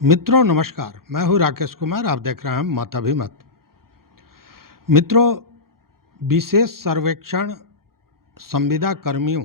मित्रों नमस्कार, मैं हूं राकेश कुमार। आप देख रहे हैं मत अभिमत। मित्रों, विशेष सर्वेक्षण संविदा कर्मियों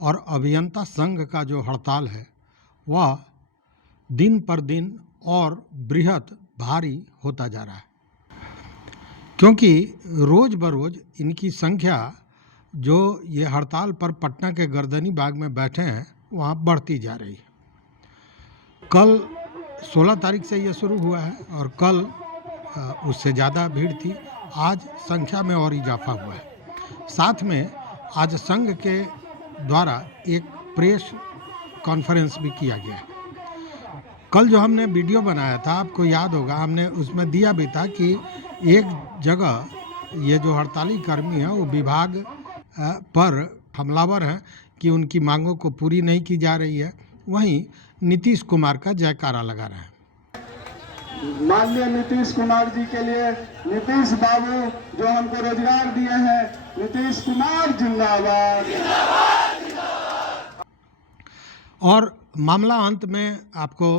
और अभियंता संघ का जो हड़ताल है वह दिन पर दिन और बृहत भारी होता जा रहा है, क्योंकि रोज बरोज इनकी संख्या जो ये हड़ताल पर पटना के गर्दनी बाग में बैठे हैं वहाँ बढ़ती जा रही है। कल 16 तारीख से ये शुरू हुआ है और कल उससे ज़्यादा भीड़ थी। आज संख्या में और इजाफा हुआ है। साथ में आज संघ के द्वारा एक प्रेस कॉन्फ्रेंस भी किया गया है। कल जो हमने वीडियो बनाया था, आपको याद होगा, हमने उसमें दिया भी था कि एक जगह ये जो हड़ताली कर्मी हैं वो विभाग पर हमलावर हैं कि उनकी मांगों को पूरी नहीं की जा रही है। वहीं नीतीश कुमार का जयकारा लगा रहे हैं। माननीय नीतीश कुमार जी के लिए, नीतीश बाबू जो हमको रोजगार दिए हैं, नीतीश कुमार जिंदाबाद। और मामला अंत में आपको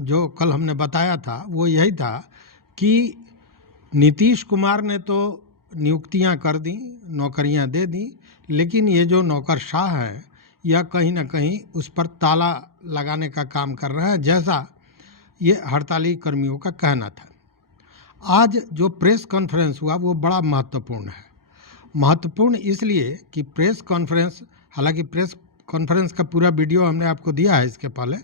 जो कल हमने बताया था वो यही था कि नीतीश कुमार ने तो नियुक्तियां कर दी, नौकरियां दे दी, लेकिन ये जो नौकरशाह है यह कहीं ना कहीं उस पर ताला लगाने का काम कर रहा है, जैसा ये हड़ताली कर्मियों का कहना था। आज जो प्रेस कॉन्फ्रेंस हुआ वो बड़ा महत्वपूर्ण है। महत्वपूर्ण इसलिए कि प्रेस कॉन्फ्रेंस, हालांकि प्रेस कॉन्फ्रेंस का पूरा वीडियो हमने आपको दिया है इसके पहले,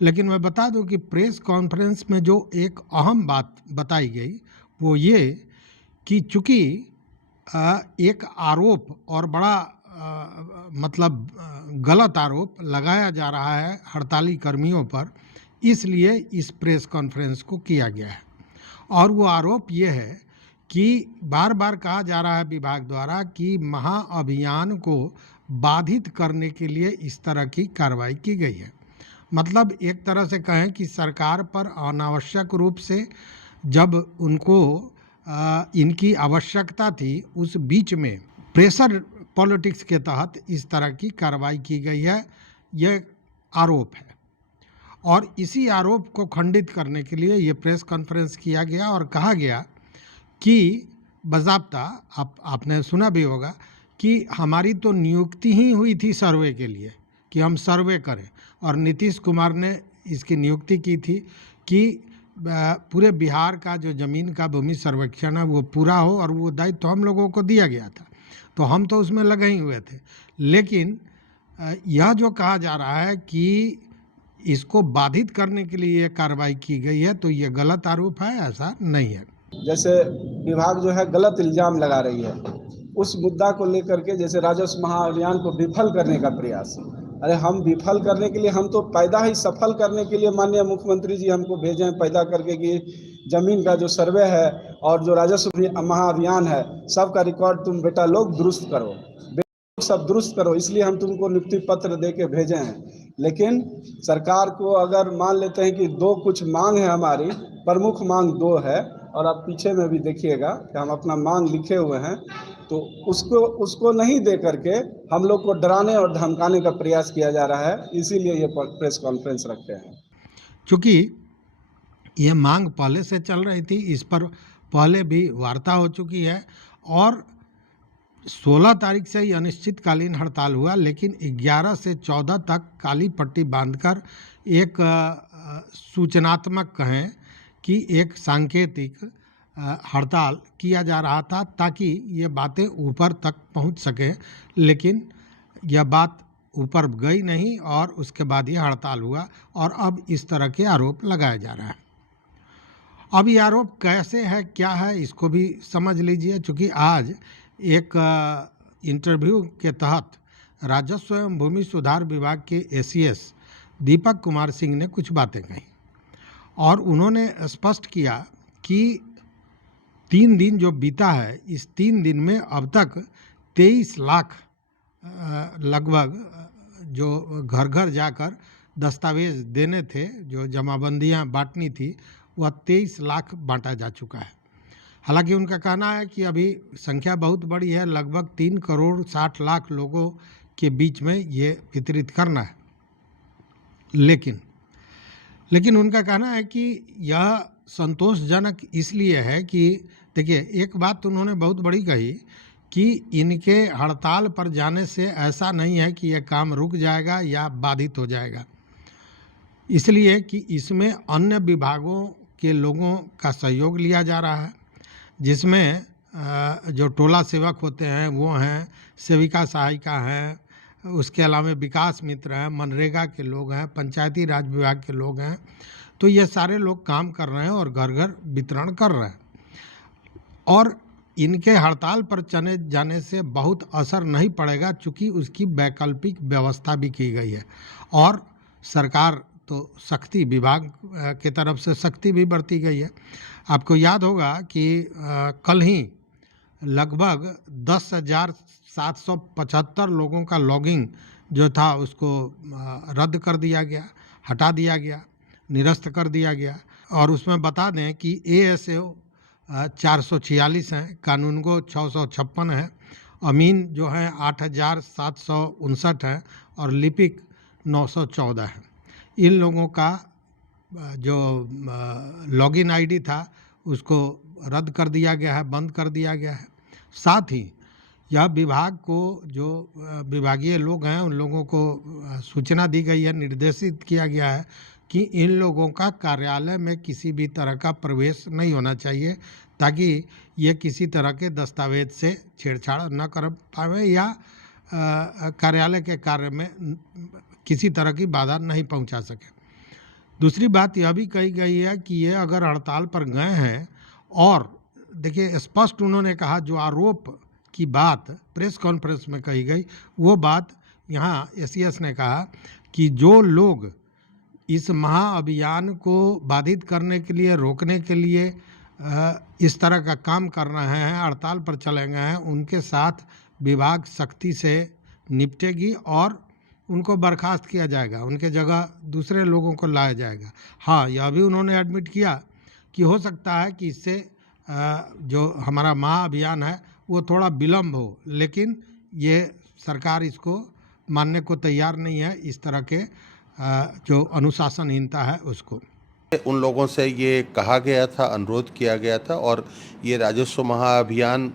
लेकिन मैं बता दूं कि प्रेस कॉन्फ्रेंस में जो एक अहम बात बताई गई वो ये कि चूँकि एक आरोप और बड़ा गलत आरोप लगाया जा रहा है हड़ताली कर्मियों पर, इसलिए इस प्रेस कॉन्फ्रेंस को किया गया है। और वो आरोप ये है कि बार बार कहा जा रहा है विभाग द्वारा कि महाअभियान को बाधित करने के लिए इस तरह की कार्रवाई की गई है। मतलब एक तरह से कहें कि सरकार पर अनावश्यक रूप से जब उनको इनकी आवश्यकता थी उस बीच में प्रेशर पॉलिटिक्स के तहत इस तरह की कार्रवाई की गई है, यह आरोप है। और इसी आरोप को खंडित करने के लिए ये प्रेस कॉन्फ्रेंस किया गया और कहा गया कि बाज़ाब्ता आपने सुना भी होगा कि हमारी तो नियुक्ति ही हुई थी सर्वे के लिए कि हम सर्वे करें, और नीतीश कुमार ने इसकी नियुक्ति की थी कि पूरे बिहार का जो ज़मीन का भूमि सर्वेक्षण है वो पूरा हो, और वो दायित्व हम लोगों को दिया गया था, तो हम तो उसमें लगे ही हुए थे। लेकिन यह जो कहा जा रहा है कि इसको बाधित करने के लिए कार्रवाई की गई है, तो ये गलत आरोप है, ऐसा नहीं है। जैसे विभाग जो है गलत इल्जाम लगा रही है, उस मुद्दा को लेकर के जैसे राजस्व महाअभियान को विफल करने का प्रयास। अरे हम विफल करने के लिए, हम तो पैदा ही सफल करने के लिए माननीय मुख्यमंत्री जी हमको भेजे हैं पैदा करके कि जमीन का जो सर्वे है और जो राजस्व महाअभियान है सबका रिकॉर्ड तुम बेटा लोग दुरुस्त करो, सब दुरुस्त करो, इसलिए हम तुमको नियुक्ति पत्र दे के भेजे हैं। लेकिन सरकार को अगर मान लेते हैं कि दो कुछ मांग है, हमारी प्रमुख मांग दो है, और आप पीछे में भी देखिएगा कि हम अपना मांग लिखे हुए हैं, तो उसको नहीं दे करके हम लोग को डराने और धमकाने का प्रयास किया जा रहा है, इसीलिए ये प्रेस कॉन्फ्रेंस रखते हैं। चूँकि ये मांग पहले से चल रही थी, इस पर पहले भी वार्ता हो चुकी है और 16 तारीख से ही अनिश्चितकालीन हड़ताल हुआ, लेकिन 11 से 14 तक काली पट्टी बांधकर एक सूचनात्मक कहें कि एक सांकेतिक हड़ताल किया जा रहा था ताकि ये बातें ऊपर तक पहुंच सकें, लेकिन यह बात ऊपर गई नहीं और उसके बाद ये हड़ताल हुआ और अब इस तरह के आरोप लगाए जा रहे हैं। अब ये आरोप कैसे है, क्या है, इसको भी समझ लीजिए। चूँकि आज एक इंटरव्यू के तहत राजस्व एवं भूमि सुधार विभाग के एसीएस दीपक कुमार सिंह ने कुछ बातें कही और उन्होंने स्पष्ट किया कि 3 दिन जो बीता है, इस 3 दिन में अब तक 23 लाख लगभग जो घर घर जाकर दस्तावेज देने थे, जो जमाबंदियां बांटनी थी, वह 23 लाख बांटा जा चुका है। हालांकि उनका कहना है कि अभी संख्या बहुत बड़ी है, लगभग 3 करोड़ 60 लाख लोगों के बीच में ये वितरित करना है। लेकिन उनका कहना है कि यह संतोषजनक इसलिए है कि देखिए, एक बात उन्होंने बहुत बड़ी कही कि इनके हड़ताल पर जाने से ऐसा नहीं है कि यह काम रुक जाएगा या बाधित हो जाएगा, इसलिए कि इसमें अन्य विभागों के लोगों का सहयोग लिया जा रहा है, जिसमें जो टोला सेवक होते हैं वो हैं, सेविका सहायिका हैं, उसके अलावा विकास मित्र हैं, मनरेगा के लोग हैं, पंचायती राज विभाग के लोग हैं। तो ये सारे लोग काम कर रहे हैं और घर घर वितरण कर रहे हैं, और इनके हड़ताल पर चले जाने से बहुत असर नहीं पड़ेगा, चूँकि उसकी वैकल्पिक व्यवस्था भी की गई है। और सरकार तो सख्ती, विभाग के तरफ से सख्ती भी बरती गई है। आपको याद होगा कि कल ही लगभग 10,775 लोगों का लॉगिंग जो था उसको रद्द कर दिया गया, हटा दिया गया, निरस्त कर दिया गया। और उसमें बता दें कि ASO 446 हैं, कानूनगो 656 है, अमीन जो है 8,759 है और लिपिक 914 है। इन लोगों का जो लॉगिन ID था उसको रद्द कर दिया गया है, बंद कर दिया गया है। साथ ही यह विभाग को जो विभागीय लोग हैं उन लोगों को सूचना दी गई है, निर्देशित किया गया है कि इन लोगों का कार्यालय में किसी भी तरह का प्रवेश नहीं होना चाहिए, ताकि ये किसी तरह के दस्तावेज से छेड़छाड़ न कर पाए या कार्यालय के कार्य में किसी तरह की बाधा नहीं पहुंचा सके। दूसरी बात यह भी कही गई है कि ये अगर हड़ताल पर गए हैं, और देखिए स्पष्ट उन्होंने कहा, जो आरोप की बात प्रेस कॉन्फ्रेंस में कही गई वो बात यहाँ SES ने कहा कि जो लोग इस महाअभियान को बाधित करने के लिए, रोकने के लिए इस तरह का काम कर रहे हैं, हड़ताल पर चले गए हैं, उनके साथ विभाग सख्ती से निपटेगी और उनको बर्खास्त किया जाएगा, उनके जगह दूसरे लोगों को लाया जाएगा। हाँ, यह भी उन्होंने एडमिट किया कि हो सकता है कि इससे जो हमारा महाअभियान है वो थोड़ा विलम्ब हो, लेकिन ये सरकार इसको मानने को तैयार नहीं है, इस तरह के जो अनुशासनहीनता है उसको। उन लोगों से ये कहा गया था, अनुरोध किया गया था, और ये राजस्व महाअभियान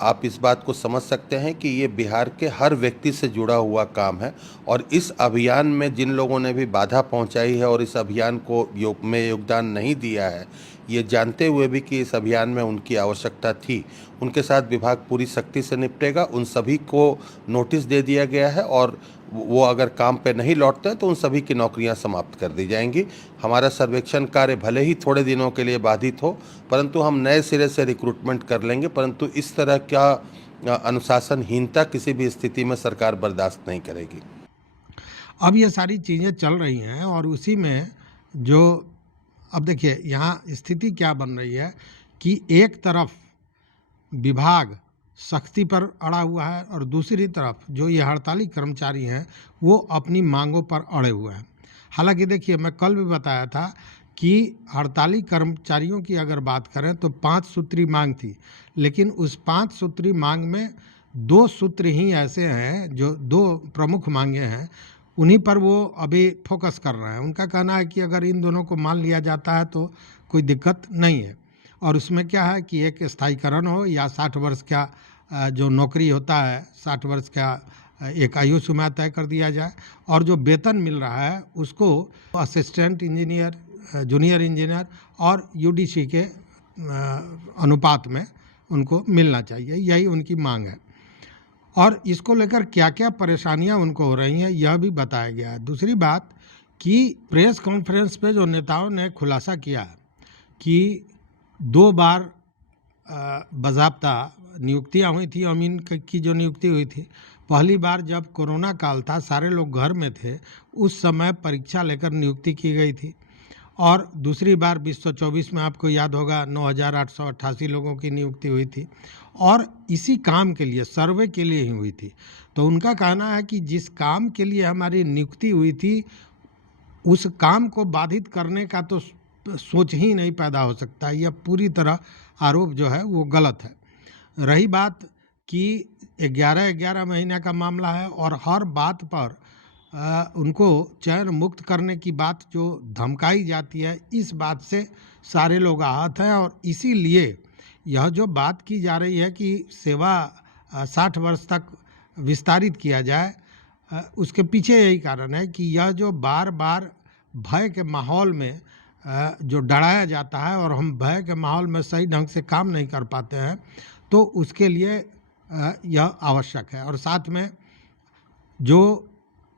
आप इस बात को समझ सकते हैं कि ये बिहार के हर व्यक्ति से जुड़ा हुआ काम है, और इस अभियान में जिन लोगों ने भी बाधा पहुंचाई है और इस अभियान को योगदान नहीं दिया है, ये जानते हुए भी कि इस अभियान में उनकी आवश्यकता थी, उनके साथ विभाग पूरी सख्ती से निपटेगा। उन सभी को नोटिस दे दिया गया है, और वो अगर काम पे नहीं लौटते हैं तो उन सभी की नौकरियां समाप्त कर दी जाएंगी। हमारा सर्वेक्षण कार्य भले ही थोड़े दिनों के लिए बाधित हो, परंतु हम नए सिरे से रिक्रूटमेंट कर लेंगे, परंतु इस तरह का अनुशासनहीनता किसी भी स्थिति में सरकार बर्दाश्त नहीं करेगी। अब ये सारी चीज़ें चल रही हैं, और उसी में जो अब देखिए यहाँ स्थिति क्या बन रही है कि एक तरफ विभाग सख्ती पर अड़ा हुआ है और दूसरी तरफ जो ये हड़ताली कर्मचारी हैं वो अपनी मांगों पर अड़े हुए हैं। हालांकि देखिए, मैं कल भी बताया था कि हड़ताली कर्मचारियों की अगर बात करें तो 5 सूत्री मांग थी, लेकिन उस 5 सूत्री मांग में 2 सूत्र ही ऐसे हैं जो 2 प्रमुख मांगे हैं, उन्हीं पर वो अभी फोकस कर रहे हैं। उनका कहना है कि अगर इन दोनों को मान लिया जाता है तो कोई दिक्कत नहीं है, और उसमें क्या है कि एक स्थायीकरण हो या 60 वर्ष का जो नौकरी होता है, 60 वर्ष का एक आयु सीमा तय कर दिया जाए, और जो वेतन मिल रहा है उसको असिस्टेंट इंजीनियर, जूनियर इंजीनियर और UDC के अनुपात में उनको मिलना चाहिए, यही उनकी मांग है। और इसको लेकर क्या क्या परेशानियां उनको हो रही हैं यह भी बताया गया है। दूसरी बात कि प्रेस कॉन्फ्रेंस पे जो नेताओं ने खुलासा किया कि 2 बार बाज़ाब्ता नियुक्तियां हुई थी, अमीन की जो नियुक्ति हुई थी, पहली बार जब कोरोना काल था, सारे लोग घर में थे, उस समय परीक्षा लेकर नियुक्ति की गई थी, और दूसरी बार 2024 में आपको याद होगा 9,888 लोगों की नियुक्ति हुई थी, और इसी काम के लिए, सर्वे के लिए ही हुई थी। तो उनका कहना है कि जिस काम के लिए हमारी नियुक्ति हुई थी उस काम को बाधित करने का तो सोच ही नहीं पैदा हो सकता। यह पूरी तरह आरोप जो है वो गलत है। रही बात कि 11-11 महीने का मामला है और हर बात पर उनको चयन मुक्त करने की बात जो धमकाई जाती है, इस बात से सारे लोग आहत हैं। और इसीलिए यह जो बात की जा रही है कि सेवा 60 वर्ष तक विस्तारित किया जाए, उसके पीछे यही कारण है कि यह जो बार बार भय के माहौल में जो डराया जाता है और हम भय के माहौल में सही ढंग से काम नहीं कर पाते हैं, तो उसके लिए यह आवश्यक है। और साथ में जो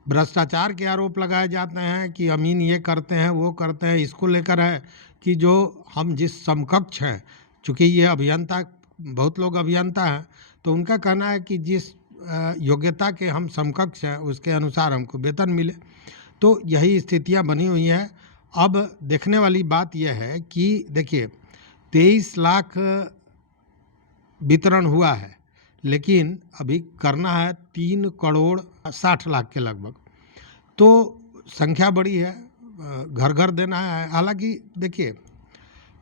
भ्रष्टाचार के आरोप लगाए जाते हैं कि अमीन ये करते हैं वो करते हैं, इसको लेकर है कि जो हम जिस समकक्ष हैं, चूँकि ये अभियंता, बहुत लोग अभियंता हैं, तो उनका कहना है कि जिस योग्यता के हम समकक्ष हैं उसके अनुसार हमको वेतन मिले। तो यही स्थितियां बनी हुई हैं। अब देखने वाली बात यह है कि देखिए 23 लाख वितरण हुआ है, लेकिन अभी करना है 3 करोड़ 60 लाख के लगभग, तो संख्या बड़ी है, घर घर देना है। हालांकि देखिए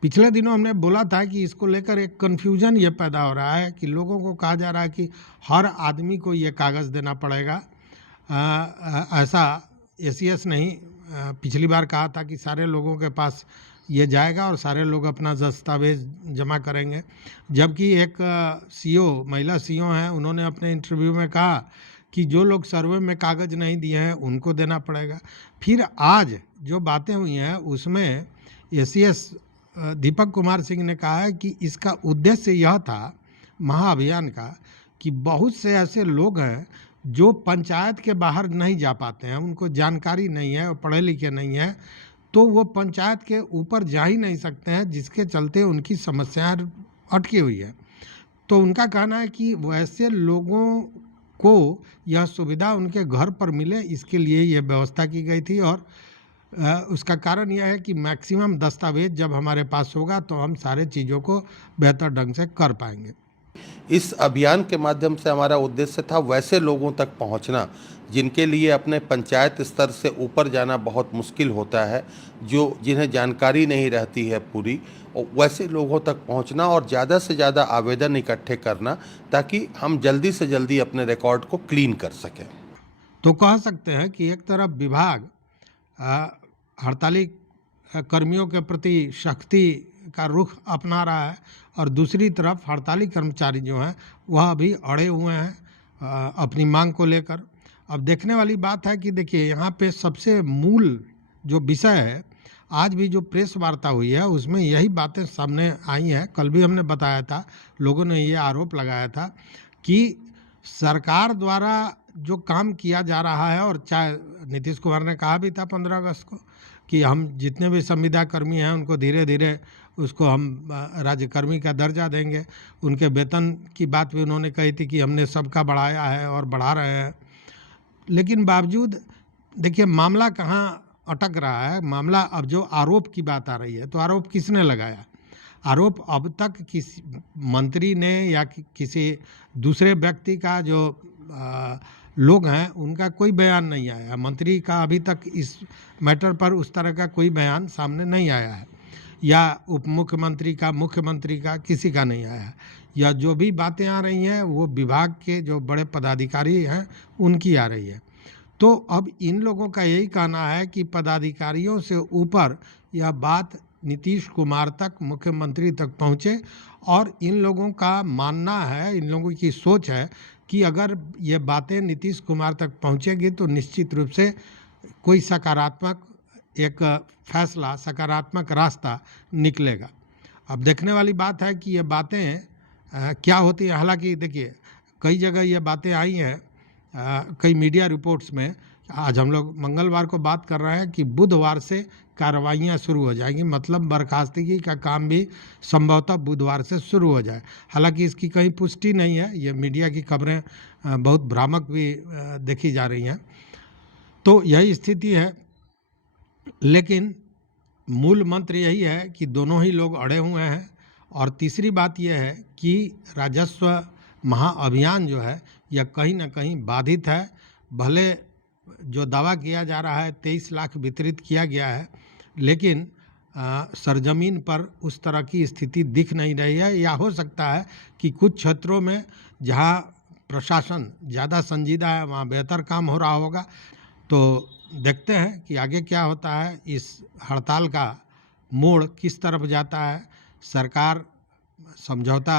पिछले दिनों हमने बोला था कि इसको लेकर एक कन्फ्यूजन ये पैदा हो रहा है कि लोगों को कहा जा रहा है कि हर आदमी को ये कागज़ देना पड़ेगा। ऐसा एसीएस नहीं, पिछली बार कहा था कि सारे लोगों के पास ये जाएगा और सारे लोग अपना दस्तावेज जमा करेंगे। जबकि एक सीओ, महिला सीओ हैं, उन्होंने अपने इंटरव्यू में कहा कि जो लोग सर्वे में कागज़ नहीं दिए हैं उनको देना पड़ेगा। फिर आज जो बातें हुई हैं उसमें एसीएस दीपक कुमार सिंह ने कहा है कि इसका उद्देश्य यह था महाअभियान का कि बहुत से ऐसे लोग हैं जो पंचायत के बाहर नहीं जा पाते हैं, उनको जानकारी नहीं है और पढ़े लिखे नहीं हैं, तो वो पंचायत के ऊपर जा ही नहीं सकते हैं, जिसके चलते उनकी समस्याएं अटकी हुई है। तो उनका कहना है कि वैसे लोगों को यह सुविधा उनके घर पर मिले, इसके लिए यह व्यवस्था की गई थी। और उसका कारण यह है कि मैक्सिमम दस्तावेज जब हमारे पास होगा तो हम सारे चीज़ों को बेहतर ढंग से कर पाएंगे। इस अभियान के माध्यम से हमारा उद्देश्य था वैसे लोगों तक पहुंचना जिनके लिए अपने पंचायत स्तर से ऊपर जाना बहुत मुश्किल होता है, जिन्हें जानकारी नहीं रहती है पूरी, और वैसे लोगों तक पहुंचना और ज़्यादा से ज़्यादा आवेदन इकट्ठे करना ताकि हम जल्दी से जल्दी अपने रिकॉर्ड को क्लीन कर सकें। तो कह सकते हैं कि एक तरफ विभाग हड़ताली कर्मियों के प्रति सख्ती का रुख अपना रहा है और दूसरी तरफ हड़ताली कर्मचारी जो हैं वह अभी अड़े हुए हैं अपनी मांग को लेकर। अब देखने वाली बात है कि देखिए यहाँ पे सबसे मूल जो विषय है, आज भी जो प्रेस वार्ता हुई है उसमें यही बातें सामने आई हैं। कल भी हमने बताया था, लोगों ने ये आरोप लगाया था कि सरकार द्वारा जो काम किया जा रहा है, और चाहे नीतीश कुमार ने कहा भी था 15 अगस्त को कि हम जितने भी संविदा कर्मी हैं उनको धीरे धीरे उसको हम राज्यकर्मी का दर्जा देंगे। उनके वेतन की बात भी उन्होंने कही थी कि हमने सबका बढ़ाया है और बढ़ा रहे हैं। लेकिन बावजूद देखिए मामला कहाँ अटक रहा है। मामला अब जो आरोप की बात आ रही है, तो आरोप किसने लगाया? आरोप अब तक किसी मंत्री ने या किसी दूसरे व्यक्ति का जो लोग हैं उनका कोई बयान नहीं आया। मंत्री का अभी तक इस मैटर पर उस तरह का कोई बयान सामने नहीं आया है, या उप मुख्यमंत्री का, मुख्यमंत्री का, किसी का नहीं आया है। या जो भी बातें आ रही हैं वो विभाग के जो बड़े पदाधिकारी हैं उनकी आ रही है। तो अब इन लोगों का यही कहना है कि पदाधिकारियों से ऊपर यह बात नीतीश कुमार तक, मुख्यमंत्री तक पहुँचे। और इन लोगों का मानना है, इन लोगों की सोच है कि अगर ये बातें नीतीश कुमार तक पहुँचेगी तो निश्चित रूप से कोई सकारात्मक एक फैसला, सकारात्मक रास्ता निकलेगा। अब देखने वाली बात है कि ये बातें क्या होती हैं। हालांकि देखिए कई जगह ये बातें आई हैं, कई मीडिया रिपोर्ट्स में। आज हम लोग मंगलवार को बात कर रहे हैं कि बुधवार से कार्रवाइयाँ शुरू हो जाएंगी, मतलब बर्खास्तगी का काम भी संभवतः बुधवार से शुरू हो जाए। हालांकि इसकी कहीं पुष्टि नहीं है, ये मीडिया की खबरें बहुत भ्रामक भी देखी जा रही हैं। तो यही स्थिति है, लेकिन मूल मंत्र यही है कि दोनों ही लोग अड़े हुए हैं। और तीसरी बात यह है कि राजस्व महाअभियान जो है यह कहीं ना कहीं बाधित है। भले जो दावा किया जा रहा है 23 लाख वितरित किया गया है, लेकिन सरजमीन पर उस तरह की स्थिति दिख नहीं रही है। या हो सकता है कि कुछ क्षेत्रों में जहां प्रशासन ज़्यादा संजीदा है वहां बेहतर काम हो रहा होगा। तो देखते हैं कि आगे क्या होता है, इस हड़ताल का मोड़ किस तरफ जाता है। सरकार समझौता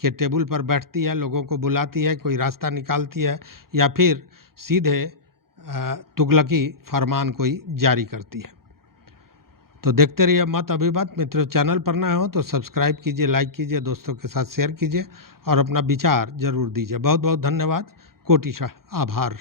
के टेबल पर बैठती है, लोगों को बुलाती है, कोई रास्ता निकालती है, या फिर सीधे तुगलकी फरमान कोई जारी करती है। तो देखते रहिए मत अभिमत। मित्रों, चैनल पर नए हो तो सब्सक्राइब कीजिए, लाइक कीजिए, दोस्तों के साथ शेयर कीजिए और अपना विचार जरूर दीजिए। बहुत बहुत धन्यवाद, कोटिशः आभार।